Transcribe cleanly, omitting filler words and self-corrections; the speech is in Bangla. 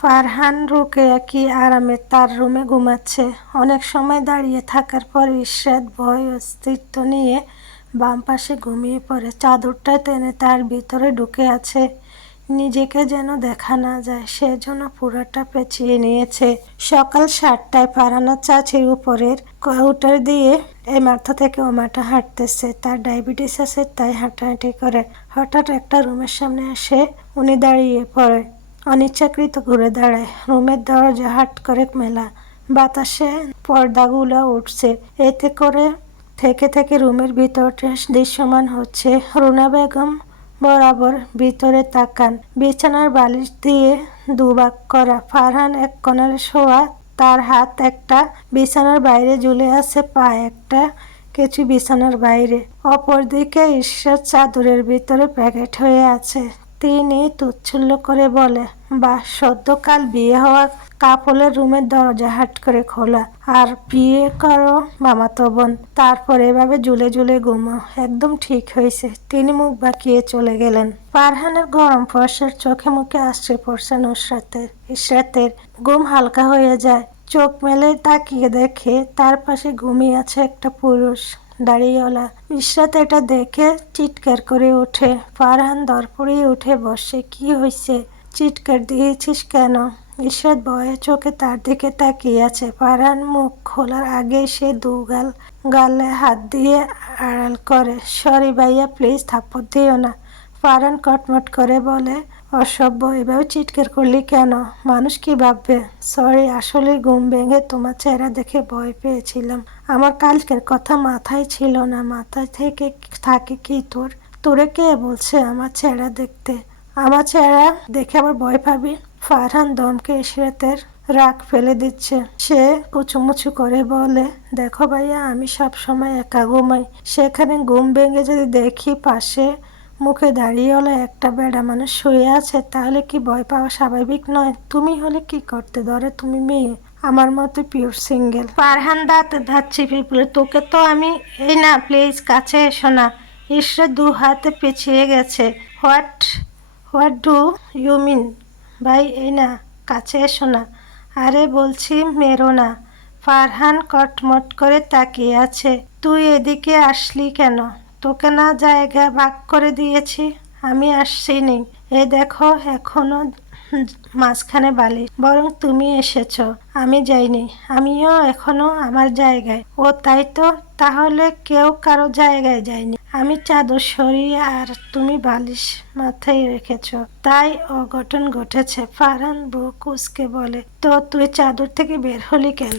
ফারহান রোকেয়া কি আরামে তার রুমে ঘুমাচ্ছে। অনেক সময় দাঁড়িয়ে থাকার পর ইশরাত ভয় অস্তিত্ব নিয়ে বাম পাশে ঘুমিয়ে পড়ে। চাদরটা টেনে তার ভিতরে ঢুকে আছে, নিজেকে যেন দেখা না যায় সেজন্য পুরোটা পেঁচিয়ে নিয়েছে। সকাল 7টায় ফারহানা চাচির উপরের কাউন্টার দিয়ে এই মাথা থেকে ও মাথা হাঁটতেছে। তার ডায়াবেটিস আছে তাই হাঁটাহাঁটি করে। হঠাৎ একটা রুমের সামনে এসে উনি দাঁড়িয়ে পড়ে, অনিচ্ছাকৃত ঘুরে দাঁড়ায়। রুমের দরজা হাট করে মেলা, বাতাসে পর্দাগুলো উঠছে, এতে করে থেকে থেকে রুমের ভিতরটা দৃশ্যমান হচ্ছে। রুনা বেগম বরাবর ভিতরে তাকান। বিছানার বালিশ দিয়ে দুভাগ করা, ফারহান এক কোণে শোয়া, তার হাত একটা বিছানার বাইরে ঝুলে আছে, পা একটা কিছু বিছানার বাইরে। অপরদিকে ঈশ্বর চাদরের ভিতরে প্যাকেট হয়ে আছে। তিনি তুচ্ছল্য করে বলে, বাহ, সদ্যকাল বিয়ে হওয়া কাপলের রুমের দরজা হাট করে খোলা, আর বিয়ে করো মামাতো বোন, তারপর এভাবে ঝুলে ঝুলে ঘুমাও, একদম ঠিক হয়েছে। তিনি মুখ বাঁকিয়ে চলে গেলেন। ফারহানের গরম ফর্সার চোখে মুখে আশ্রে পড়ছে ইশরাতের। ঘুম হালকা হয়ে যায়। চোখ মেলে তাকিয়ে দেখে তার পাশে ঘুমিয়ে আছে একটা পুরুষ, দাড়িওয়ালা। ইশরাত এটা দেখে চিৎকার করে ওঠে। ফারহান ধরপড়িয়ে উঠে বসে। কি হয়েছে? চিৎকার দিয়েছিস কেন? ইশরাত ভয়ে চোখে তার দিকে তাকিয়ে আছে। ফারহান মুখ খোলার আগেই সে গালে হাত দিয়ে আড়াল করে। সরি ভাইয়া, প্লিজ থাপ্পড় দিও না। ফারহান কটমট করে বলে, অসভ্য, এভাবে চিৎকার করলি কেন? মানুষ কি ভাববে? সরি, আসলে ঘুম ভেঙে তোমার চেহারা দেখে ভয় পেয়েছিলাম। আমার কালকের কথা মাথায় ছিল না। মাথায় থেকে থাকে কি তোর? তোরে কে বলছে আমার চেহারা দেখতে? আমার চেহারা দেখে আবার ভয় পাবি? ফারহান ধমকে ইশরাতের রাগ ফেলে দিচ্ছে। সে কুচুমুচু করে বলে, দেখো ভাইয়া, আমি সব সময় একা ঘুমাই। সেখানে ঘুম ভেঙে যদি দেখি পাশে মুখে দাঁড়িয়েওয়ালা একটা বেড়া মানুষ শুয়ে আছে, তাহলে কি ভয় পাওয়া স্বাভাবিক নয়? তুমি হলে কি করতে? ধরে তুমি মেয়ে, আমার মতো পিওর সিঙ্গেল। ফারহান দাঁত চিপে বলে, তোকে তো আমি এই না, প্লিজ কাছে এসো না। ইশরাত দু হাতে পিছিয়ে গেছে। What do you mean? ভাই, এই না, কাছে এসো না। আরে বলছি মেরো না। ফারহান কটমট করে তাকিয়ে আছে। তুই এদিকে আসলি কেন? তোকে না জায়গা ভাগ করে দিয়েছি? আমি আসছিনি। এই দেখো, এখনো মাঝখানে বালিশ, বরং তুমি এসেছো, আমি যাইনি। আমিও এখনো আমার জায়গায়। ও তাই তো, তাহলে কেউ কারো জায়গায় যায়নি। আমি চাদর সরিয়ে আর তুমি বালিশ মাথায় রেখেছ, তাই অঘটন ঘটেছে। ফারহান বুক কুঁচকে বলে, তো তুই চাদর থেকে বের হলি কেন?